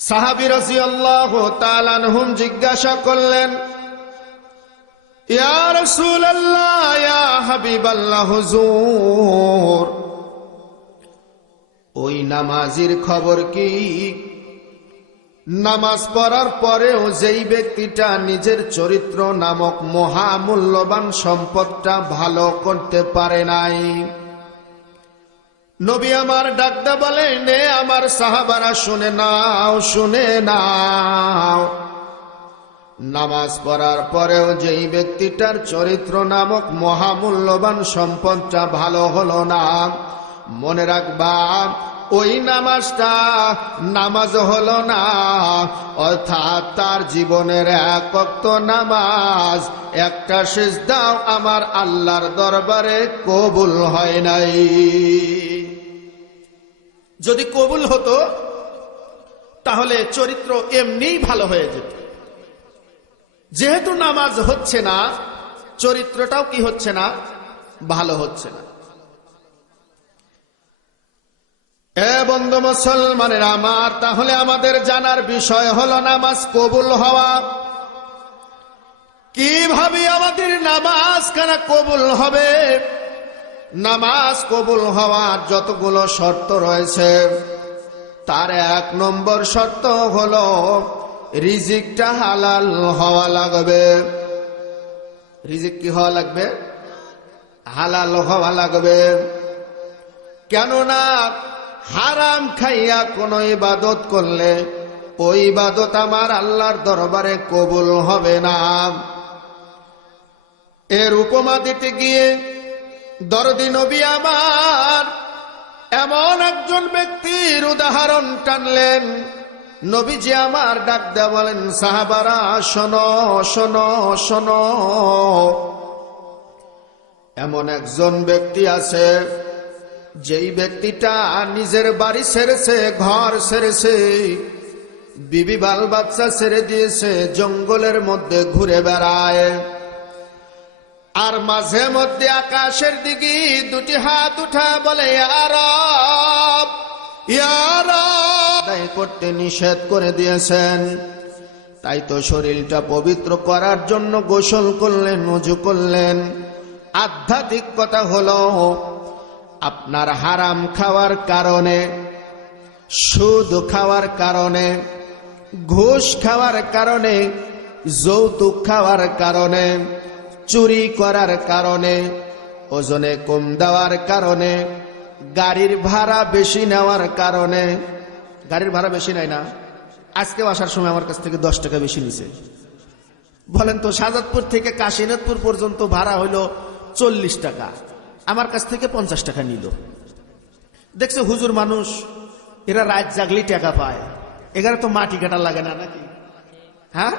সাহাবি রাজিয়াল্লাহু তাআলা আনহুম জিজ্ঞাসা করলেন, ইয়া রাসূলুল্লাহ, ইয়া হাবিবাল্লাহ, হুজুর, ওই নামাজির খবর কি? নামাজ পড়ার পরেও যেই ব্যক্তিটা নিজের চরিত্র নামক মহামূল্যবান সম্পদটা ভালো করতে পারে নাই। নবী আমার ডাকদা বলে নে আমার সাহাবারা, শুনে নাও শুনে নাও। নামাজ পড়ার পরেও যেই ব্যক্তিটার চরিত্র নামক মহামূল্যবান সম্পদটা ভালো হলো না, মনে রাখবা, ওই নামাজটা নামাজ হলো না, অর্থাৎ তার জীবনের একক নামাজ, একটা শেষ দাও আমার আল্লাহর দরবারে কবুল হয় নাই। যদি কবুল হতো, তাহলে চরিত্র এমনিই ভালো হয়ে যেত। যেহেতু নামাজ হচ্ছে না, চরিত্রটাও কি হচ্ছে না? ভালো হচ্ছে না। এ বন্ধু মুসলমানের, আমার তাহলে আমাদের জানার বিষয় হলো নামাজ কবুল হওয়া। কীভাবে আমাদের নামাজ কেন কবুল হবে? নামাজ কবুল হওয়ার যতগুলো শর্ত রয়েছে, তার এক নম্বর শর্ত হলো রিজিকটা হালাল হওয়া লাগবে। রিজিক কি হওয়া লাগবে? হালাল হওয়া লাগবে। কেননা হারাম খাইয়া কোন ইবাদত করলে ওই ইবাদত আমার আল্লাহর দরবারে কবুল হবে না। এর উপমা দিতে গিয়ে দরদি নবী আমার, এমন একজন ব্যক্তির উদাহরণ টানলেন। নবীজি আমার ডাক দেয়া বলেন, সাহাবারা, শোনো শোনো শোনো। এমন একজন ব্যক্তি আছে, যেই ব্যক্তিটা নিজের বাড়ি সেরেছে ঘর সেরেছে বিবি বাল বাচ্চা ছেড়ে দিয়েছে, জঙ্গলের মধ্যে ঘুরে বেড়ায়। আর মাঝে মধ্যে আকাশের দিকে দুটি হাত উঠা বলে করতে নিষেধ করে দিয়েছেন। তাই তো শরীরটা পবিত্র করার জন্য গোসল করলেন, উজু করলেন। আধ্যাত্মিক কথা হলো, আপনার হারাম খাওয়ার কারণে, সুদ খাওয়ার কারণে, ঘুষ খাওয়ার কারণে, যৌতুক খাওয়ার কারণে চুরি করার কারণে, ওজনে কম দেওয়ার কারণে, গাড়ির ভাড়া বেশি নেওয়ার কারণে, গাড়ির ভাড়া বেশি নেয় না। আজকে আসার সময় আমার কাছ থেকে দশ টাকা বেশি নিছে। বলেন তো সাজাদপুর থেকে কাশীনাথপুর পর্যন্ত ভাড়া হইল চল্লিশ টাকা। আমার কাছ থেকে পঞ্চাশ টাকা নিল। দেখছে, হুজুর মানুষ, এরা রাত জাগলি টাকা পায়। এগারো তো মাটি কাটা লাগে না নাকি? হ্যাঁ?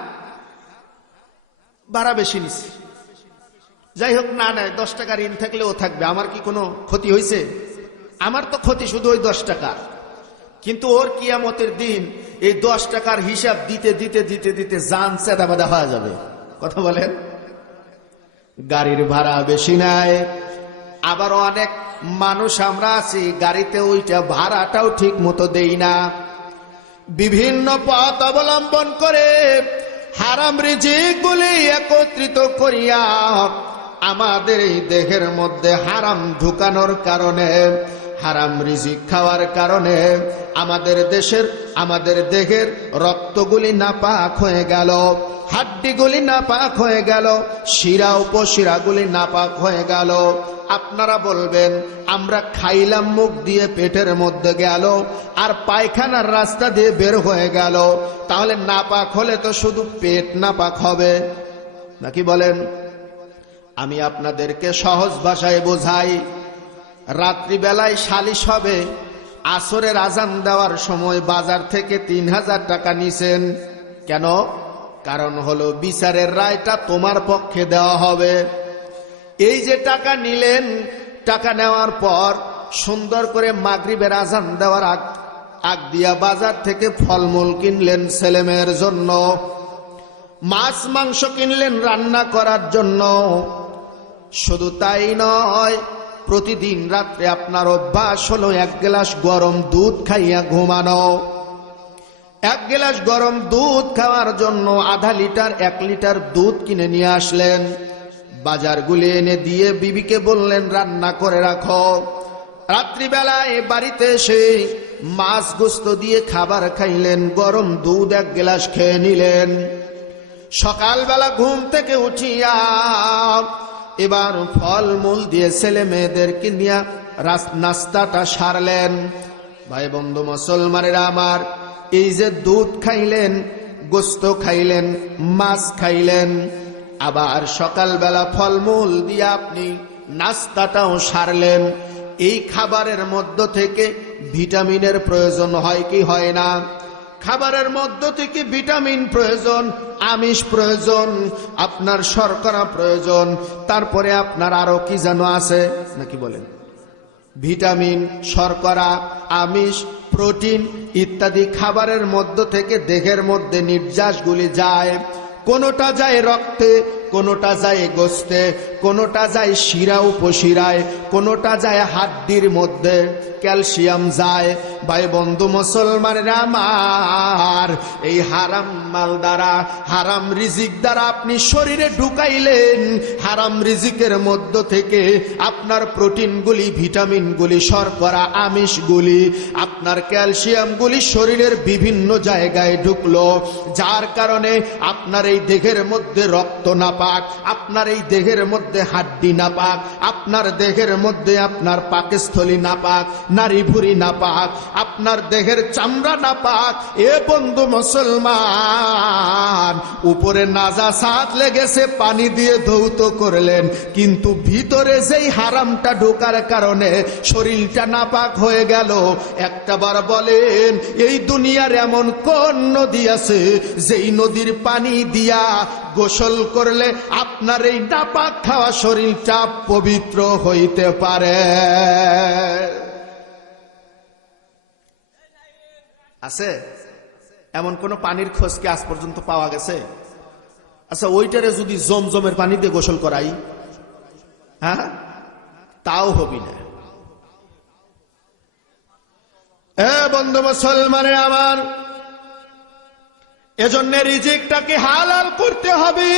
ভাড়া বেশি নিছে। যাই হোক না নেয় দশ টাকা ঋণ থাকলে ও থাকবে। আমার কি কোনো ক্ষতি হয়েছে আমার তো ক্ষতি শুধু ওই দশ টাকা। কিন্তু ওর কিয়ামতের দিন এই দশ টাকার হিসাব দিতে দিতে দিতে দিতে যান চেদা বাদা হয়ে যাবে। কথা বলেন? গাড়ির ভাড়া বেশি নাই। আবার অনেক মানুষ আমরা আছি, গাড়িতে ওইটা ভাড়াটাও ঠিক মতো দেই না। বিভিন্ন পথ অবলম্বন করে হারাম রিজিক গুলি একত্রিত করিয়া আমাদের এই দেহের মধ্যে হারাম ঢুকানোর কারণে, হারাম রিজিক খাওয়ার কারণে আমাদের দেশের, আমাদের দেহের রক্তগুলি নাপাক হয়ে গেল, হাড্ডিগুলি নাপাক হয়ে গেল, শিরা উপশিরাগুলি নাপাক হয়ে গেল। আপনারা বলবেন, আমরা খাইলাম মুখ দিয়ে পেটের মধ্যে গেল, আর পায়খানার রাস্তা দিয়ে বের হয়ে গেল। তাহলে নাপাক হলে তো শুধু পেট নাপাক হবে। নাকি বলেন? আমি আপনাদেরকে সহজ ভাষায় বোঝাই। রাত্রিবেলায় সালিশ হবে। আসরের আজান দেওয়ার সময় বাজার থেকে তিন হাজার টাকা নিছেন। কেন? কারণ হলো বিচারের রায়টা তোমার পক্ষে দেওয়া হবে। এই যে টাকা নিলেন, টাকা নেওয়ার পর সুন্দর করে মাগরিবের আজান দেওয়ার আগ আগ দিয়া বাজার থেকে ফলমূল কিনলেন ছেলেমেয়ের জন্য। মাছ, মাংস কিনলেন রান্না করার জন্য। শুধু তাই নয়, প্রতিদিন রাত্রে আপনার অভ্যাস হলো এক গ্লাস গরম দুধ খাইয়া ঘুমানো। এক গ্লাস গরম দুধ খাওয়ার জন্য আধা লিটার, এক লিটার দুধ কিনে নিয়ে আসলেন। বাজারগুলি এনে দিয়ে বিবিকে বললেন, রান্না করে রাখো। রাত্রিবেলায় বাড়িতে এসে মাছ গোস্ত দিয়ে খাবার খাইলেন, গরম দুধ এক গ্লাস খেয়ে নিলেন। সকালবেলা ঘুম থেকে উঠিয়া এবার ফল মূল দিয়ে ছেলে মেয়েদেরকে নিয়ে নাস্তাটা সারলেন। ভাই বন্ধু, মুসলমানেরা আমার, এই যে দুধ খাইলেন, গোস্ত খাইলেন, মাছ খাইলেন, আবার সকালবেলা ফলমূল দিয়ে আপনি নাস্তাটাও সারলেন। এই খাবারের মধ্য থেকে ভিটামিনের প্রয়োজন হয় কি হয় না? খাবারের মধ্য থেকে ভিটামিন প্রয়োজন, আমিষ প্রয়োজন, আপনার শর্করা প্রয়োজন, তারপরে আপনার আরও কি যেন আছে, নাকি বলেন? ভিটামিন, শর্করা, আমিষ, প্রোটিন ইত্যাদি খাবারের মধ্য থেকে দেহের মধ্যে নির্যাসগুলি যায়, কোনোটা যায় রক্তে, কোনোটা যায় গোস্তে কোনোটা যায় শিরা উপশিরায়, কোনোটা যায় হাড্ডির মধ্যে। ক্যালসিয়াম যায়, ভাই বন্ধু মুসলমানেরা আমার, এই হারাম মাল দ্বারা, হারাম রিজিক দ্বারা আপনি শরীরে ঢুকাইলেন। হারাম রিজিকের মধ্য থেকে আপনার প্রোটিনগুলি, ভিটামিনগুলি, শর্করা, আমিষগুলি, আপনার ক্যালসিয়ামগুলি শরীরের বিভিন্ন জায়গায় ঢুকলো। যার কারণে আপনার এই দেহের মধ্যে রক্ত না পাক আপনার এই দেহের মধ্যে হাড্ডি না পাক আপনার দেহের মধ্যে আপনার পাকস্থলী না পাক নারী ভুরি না পাক আপনার দেহের চামড়া না পাক এ বন্ধু মুসলমান, উপরে নাজা সাত লেগেছে, পানি দিয়ে ধৌত করলেন, কিন্তু ভিতরে যেই হারামটা ঢোকার কারণে শরীরটা নাপাক হয়ে গেল। একটাবার বলেন, এই দুনিয়ার এমন কোন নদী আছে যেই নদীর পানি দিয়া গোসল করলে আপনার এই নাপাক খাওয়া শরীরটা পবিত্র হইতে পারে। আছে? এমন কোন পানির খোঁজ কি আজ পর্যন্ত পাওয়া গেছে? আচ্ছা ওইটারে যদি জমজমের পানি দিয়ে গোসল করাই হ্যাঁ? তাও হবি না। এ বন্ধু মুসলমানের আমার, এজন্য রিজিকটাকে হালাল করতে হবে।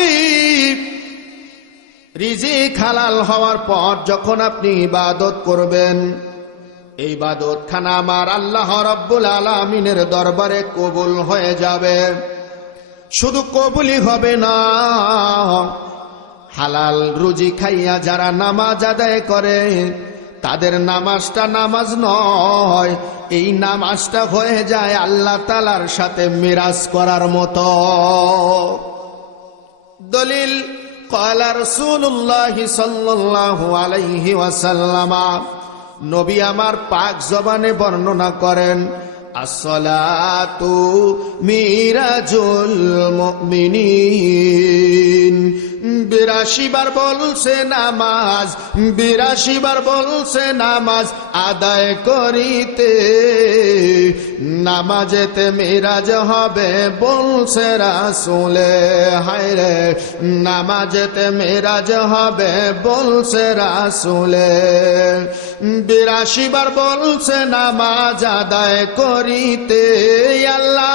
রিজিক হালাল হওয়ার পর যখন আপনি ইবাদত করবেন, এই ইবাদত খানা আমার আল্লাহ রব্বুল আলমিনের দরবারে কবুল হয়ে যাবে। শুধু কবুলই হবে না, হালাল রুজি খাইয়া যারা নামাজ আদায় করে, তাদের নামাজটা নামাজ নয়, এই নামাজটা হয়ে যায় আল্লাহ তালার সাথে মিরাজ করার মতো। দলিল কয়লা রসুল্লাহ সাল্লাল্লাহু আলাইহি ওয়াসাল্লামা নবী আমার পাক জবানে বর্ণনা করেন আসলাতু মিরাজুল মুমিনিন। বিরাশি বার বলছে নামাজ, বিরাশি বার বলছে নামাজ আদায় করিতে। নামাজেতে মিরাজ হবে বলছে রাসুলে হায়রে নামাজেতে মিরাজ হবে বলছে রাসুলে। বিরাশি বার বলছে নামাজ আদায় করিতে আল্লাহ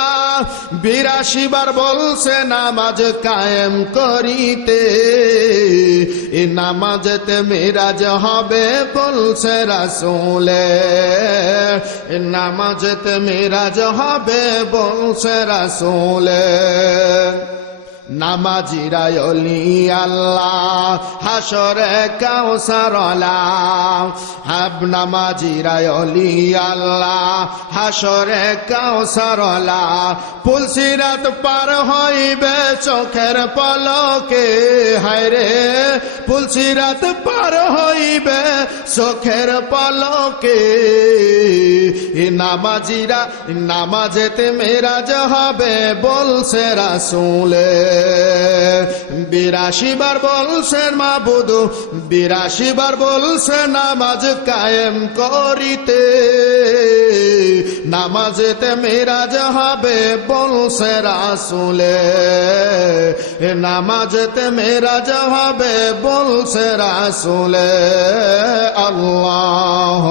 বিরাশি বার বলছে, নামাজ কায়েম করিতে। এ নামাজেতে মেরাজ হবে বলছে রাসুলে। এ নামাজেতে মেরাজ হবে বলছে রাসুলে। নামাজিরায়লি আল্লাহ হাসরে কাউসারলা হাব নামাজিরায়লি আল্লাহ হাসরে কাউসারলা পুলসিরাত পার হইবে চোখের পলকে, হায়রে পুলসিরাত পার হইবে চোখের পলকে। নামাজিরা নামাজেতে মেরাজ হবে, বলছে রাসুলে। বিরাশি বার বলছেন মাবুদ, বিরাশি বার বলছে নামাজ কায়েম করিতে। নামাজেতে মেরাজ হবে বলছে রাসুলে। নামাজেতে মেরাজ হবে বলছে রাসুলে। আল্লাহ